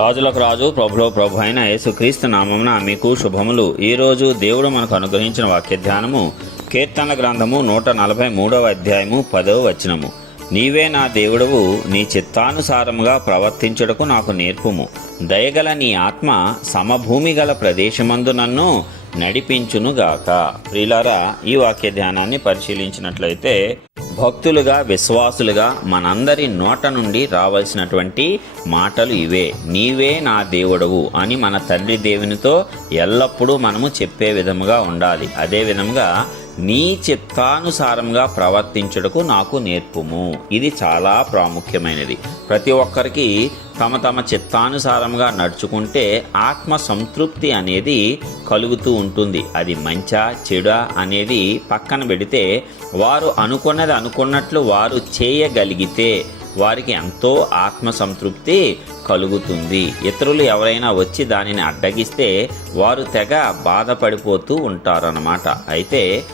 రాజులకు రాజు ప్రభులో ప్రభు అయిన యేసుక్రీస్తు నామమున మీకు శుభములు. ఈరోజు దేవుడు మనకు అనుగ్రహించిన వాక్య ధ్యానము కీర్తనల గ్రంథము నూట నలభై మూడవ అధ్యాయము పదవ వచనము. నీవే నా దేవుడవు నీ చిత్తానుసారముగా ప్రవర్తించుటకు నాకు నేర్పుము. దయగల నీ ఆత్మ సమభూమి గల ప్రదేశమందు నన్ను నడిపించునుగాక. ప్రియులారా ఈ వాక్య ధ్యానాన్ని పరిశీలించినట్లయితే భక్తులుగా విశ్వాసులుగా మనందరి నోట నుండి రావాల్సినటువంటి మాటలు ఇవే. నీవే నా దేవుడవు అని మన తండ్రి దేవునితో ఎల్లప్పుడూ మనము చెప్పే విధముగా ఉండాలి. అదే విధముగా నీ చిత్తానుసారంగా ప్రవర్తించుటకు నాకు నేర్పుము. ఇది చాలా ప్రాముఖ్యమైనది. ప్రతి ఒక్కరికి తమ తమ చిత్తానుసారంగా నడుచుకుంటే ఆత్మ సంతృప్తి అనేది కలుగుతూ ఉంటుంది. అది మంచా చెడా అనేది పక్కన పెడితే వారు అనుకున్నది అనుకున్నట్లు వారు చేయగలిగితే వారికి ఎంతో ఆత్మ సంతృప్తి కలుగుతుంది. ఇతరులు ఎవరైనా వచ్చి దానిని అడ్డగిస్తే వారు తెగ బాధపడిపోతూ ఉంటారన్నమాట. అయితే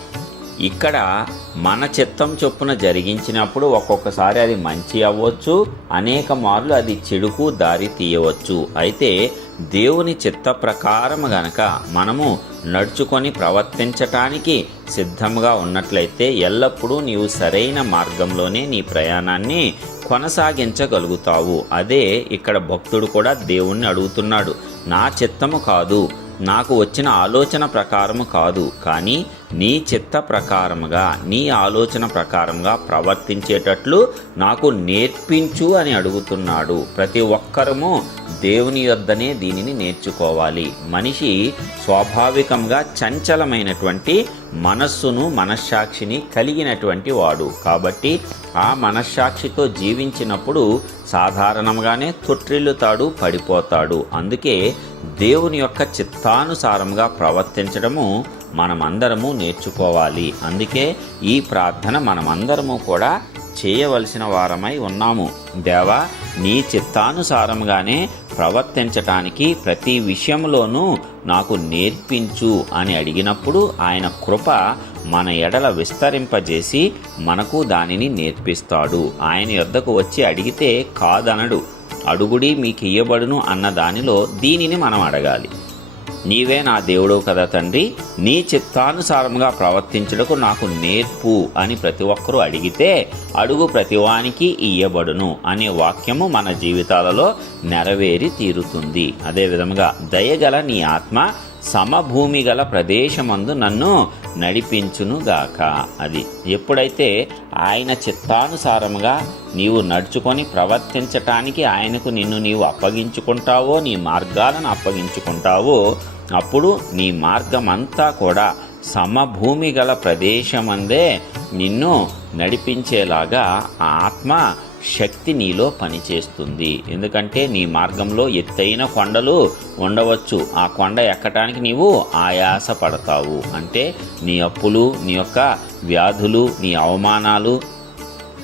ఇక్కడ మన చిత్తం చొప్పున జరిగించినప్పుడు ఒక్కొక్కసారి అది మంచి అవ్వచ్చు అనేక మార్లు అది చెడుకు దారి తీయవచ్చు. అయితే దేవుని చిత్త ప్రకారం గనక మనము నడుచుకొని ప్రవర్తించటానికి సిద్ధంగా ఉన్నట్లయితే ఎల్లప్పుడూ నీవు సరైన మార్గంలోనే నీ ప్రయాణాన్ని కొనసాగించగలుగుతావు. అదే ఇక్కడ భక్తుడు కూడా దేవుణ్ణి అడుగుతున్నాడు. నా చిత్తము కాదు నాకు వచ్చిన ఆలోచన ప్రకారము కాదు కానీ నీ చిత్త ప్రకారముగా నీ ఆలోచన ప్రకారంగా ప్రవర్తించేటట్లు నాకు నేర్పించు అని అడుగుతున్నాడు. ప్రతి ఒక్కరము దేవుని యొద్దనే దీనిని నేర్చుకోవాలి. మనిషి స్వాభావికంగా చంచలమైనటువంటి మనస్సును మనస్సాక్షిని కలిగినటువంటి వాడు. కాబట్టి ఆ మనశ్శాక్షితో జీవించినప్పుడు సాధారణంగానే తొట్టిల్లుతాడు పడిపోతాడు. అందుకే దేవుని యొక్క చిత్తానుసారంగా ప్రవర్తించడము మనమందరము నేర్చుకోవాలి. అందుకే ఈ ప్రార్థన మనమందరము కూడా చేయవలసిన వారమై ఉన్నాము. దేవా నీ చిత్తానుసారంగానే ప్రవర్తించటానికి ప్రతి విషయంలోనూ నాకు నేర్పించు అని అడిగినప్పుడు ఆయన కృప మన ఎడల విస్తరింపజేసి మనకు దానిని నేర్పిస్తాడు. ఆయన యొద్దకు వచ్చి అడిగితే కాదనడు. అడుగుడి మీకు ఇయ్యబడును అన్న దానిలో దీనిని మనం అడగాలి. నీవే నా దేవుడు కదా తండ్రి. నీ చిత్తానుసారంగా ప్రవర్తించుటకు నాకు నేర్పు అని ప్రతి ఒక్కరూ అడిగితే అడుగు ప్రతివానికి ఇయ్యబడును అనే వాక్యము మన జీవితాలలో నెరవేరి తీరుతుంది. అదేవిధంగా దయగల నీ ఆత్మ సమభూమి గల ప్రదేశమందు నన్ను నడిపించునుగాక అది ఎప్పుడైతే ఆయన చిత్తానుసారముగా నీవు నడుచుకొని ప్రవర్తించటానికి ఆయనకు నిన్ను నీవు అప్పగించుకుంటావో నీ మార్గాలను అప్పగించుకుంటావో అప్పుడు నీ మార్గమంతా కూడా సమభూమి గల ప్రదేశమందే నిన్ను నడిపించేలాగా ఆ ఆత్మ శక్తి నీలో పనిచేస్తుంది. ఎందుకంటే నీ మార్గంలో ఎత్తైన కొండలు ఉండవచ్చు. ఆ కొండ ఎక్కటానికి నీవు ఆయాస పడతావు. అంటే నీ అప్పులు నీ యొక్క వ్యాధులు నీ అవమానాలు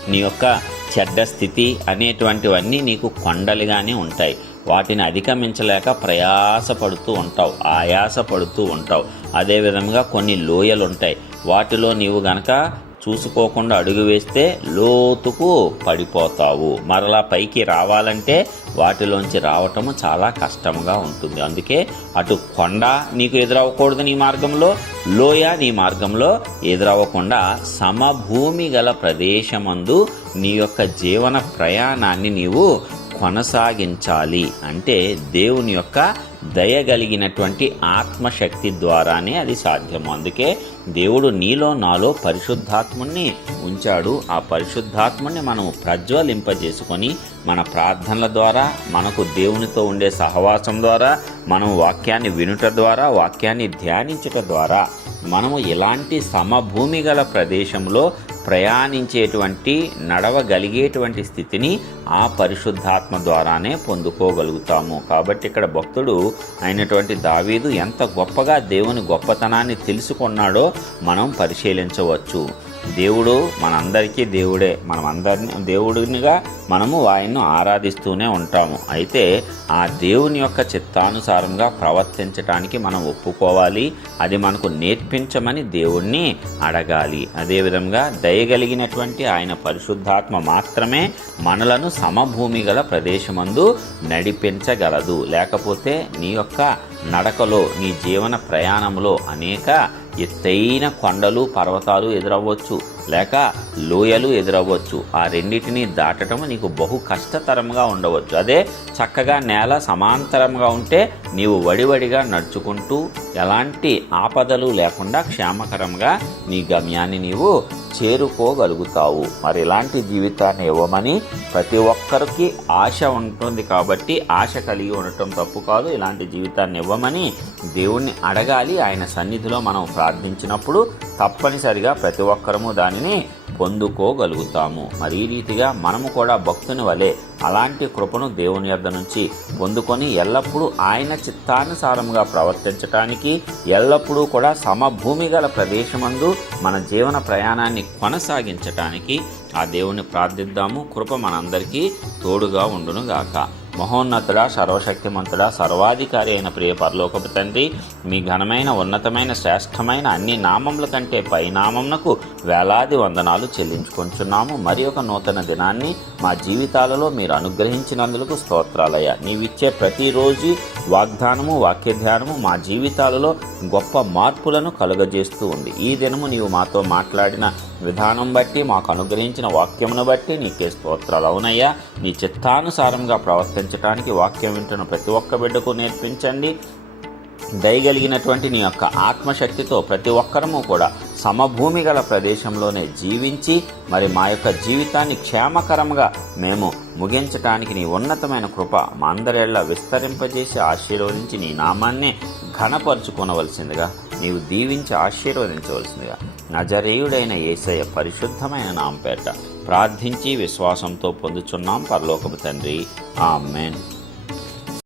నీ యొక్క చెడ్డ స్థితి అనేటువంటివన్నీ నీకు కొండలుగానే ఉంటాయి. వాటిని అధిగమించలేక ప్రయాసపడుతూ ఉంటావు ఆయాసపడుతూ ఉంటావు. అదేవిధంగా కొన్ని లోయలు ఉంటాయి వాటిలో నీవు గనక చూసుకోకుండా అడుగు వేస్తే లోతుకు పడిపోతావు. మరలా పైకి రావాలంటే వాటిలోంచి రావటము చాలా కష్టంగా ఉంటుంది. అందుకే అటు కొండ నీకు ఎదురవ్వకూడదు నీ మార్గంలో లోయ నీ మార్గంలో ఎదురవ్వకుండా సమభూమి గల ప్రదేశమందు నీ యొక్క జీవన ప్రయాణాన్ని నీవు కొనసాగించాలి అంటే దేవుని యొక్క దయగలిగినటువంటి ఆత్మశక్తి ద్వారానే అది సాధ్యము. అందుకే దేవుడు నీలో నాలో పరిశుద్ధాత్ముని ఉంచాడు. ఆ పరిశుద్ధాత్ముని మనం ప్రజ్వలింపజేసుకొని మన ప్రార్థనల ద్వారా మనకు దేవునితో ఉండే సహవాసం ద్వారా మనం వాక్యాన్ని వినుట ద్వారా వాక్యాన్ని ధ్యానించుట ద్వారా మనము ఇలాంటి సమభూమి గల ప్రదేశంలో ప్రయాణించేటువంటి నడవగలిగేటువంటి స్థితిని ఆ పరిశుద్ధాత్మ ద్వారానే పొందుకోగలుగుతాము. కాబట్టి ఇక్కడ భక్తుడు అయినటువంటి దావీదు ఎంత గొప్పగా దేవుని గొప్పతనాన్ని తెలుసుకున్నాడో మనం పరిశీలించవచ్చు. దేవుడు మనందరికీ దేవుడే. మనం అందరిని దేవుడినిగా మనము ఆయన్ను ఆరాధిస్తూనే ఉంటాము. అయితే ఆ దేవుని యొక్క చిత్తానుసారంగా ప్రవర్తించటానికి మనం ఒప్పుకోవాలి. అది మనకు నేర్పించమని దేవుణ్ణి అడగాలి. అదేవిధంగా దయగలిగినటువంటి ఆయన పరిశుద్ధాత్మ మాత్రమే మనలను సమభూమి గల ప్రదేశమందు నడిపించగలదు. లేకపోతే నీ యొక్క నడకలో నీ జీవన ప్రయాణంలో అనేక ఎత్తైన కొండలు పర్వతాలు ఎదురవ్వచ్చు. లేక లోయలు ఎదురవ్వచ్చు. ఆ రెండింటిని దాటడం నీకు బహు కష్టతరంగా ఉండవచ్చు. అదే చక్కగా నేల సమాంతరంగా ఉంటే నీవు వడివడిగా నడుచుకుంటూ ఎలాంటి ఆపదలు లేకుండా క్షేమకరంగా నీ గమ్యాన్ని నీవు చేరుకోగలుగుతావు. మరి ఇలాంటి జీవితాన్ని ఇవ్వమని ప్రతి ఒక్కరికి ఆశ ఉంటుంది కాబట్టి ఆశ కలిగి ఉండటం తప్పు కాదు. ఇలాంటి జీవితాన్ని ఇవ్వమని దేవుణ్ణి అడగాలి. ఆయన సన్నిధిలో మనం ప్రార్థించినప్పుడు తప్పనిసరిగా ప్రతి ఒక్కరము దానిని పొందుకోగలుగుతాము. మరి ఈ రీతిగా మనము కూడా భక్తుని వలె అలాంటి కృపను దేవుని యొద్ద నుంచి పొందుకొని ఎల్లప్పుడూ ఆయన చిత్తానుసారముగా ప్రవర్తించటానికి ఎల్లప్పుడూ కూడా సమభూమి గల ప్రదేశమందు మన జీవన ప్రయాణాన్ని కొనసాగించటానికి ఆ దేవుని ప్రార్థిద్దాము. కృప మనందరికీ తోడుగా ఉండును గాక మహోన్నతుడా సర్వశక్తిమంతుడా సర్వాధికారి అయిన ప్రియ పరలోకపు తండ్రి మీ ఘనమైన ఉన్నతమైన శ్రేష్టమైన అన్ని నామముల కంటే పైనామమునకు వేలాది వందనాలు చెల్లించుకుంటున్నాము మరి ఒక నూతన దినాన్ని మా జీవితాలలో మీరు అనుగ్రహించినందుకు స్తోత్రాలయ్యా. నీవిచ్చే ప్రతిరోజు వాగ్దానము వాక్య ధ్యానము మా జీవితాలలో గొప్ప మార్పులను కలుగజేస్తూ ఉంది. ఈ దినము నీవు మాతో మాట్లాడిన విధానం బట్టి మాకు అనుగ్రహించిన వాక్యమును బట్టి నీకే స్తోత్రాలు అవునయ్యా నీ చిత్తానుసారంగా ప్రవర్తించడానికి వాక్యం వింటున్న ప్రతి ఒక్క బిడ్డకు నేర్పించండి. దయగలిగినటువంటి నీ యొక్క ఆత్మశక్తితో ప్రతి ఒక్కరము కూడా సమభూమి గల ప్రదేశంలోనే జీవించి మరి మా యొక్క జీవితాన్ని క్షేమకరంగా మేము ముగించటానికి నీ ఉన్నతమైన కృప మా అందరేళ్ళ విస్తరింపజేసి ఆశీర్వదించి నీ నామాన్నే ఘనపరుచుకొనవలసిందిగా నీవు దీవించి ఆశీర్వదించవలసిందిగా. నజరేయుడైన ఏసయ్య పరిశుద్ధమైన నాంపేట ప్రార్థించి విశ్వాసంతో పొందుచున్నాం పరలోకపు తండ్రి. ఆమెన్.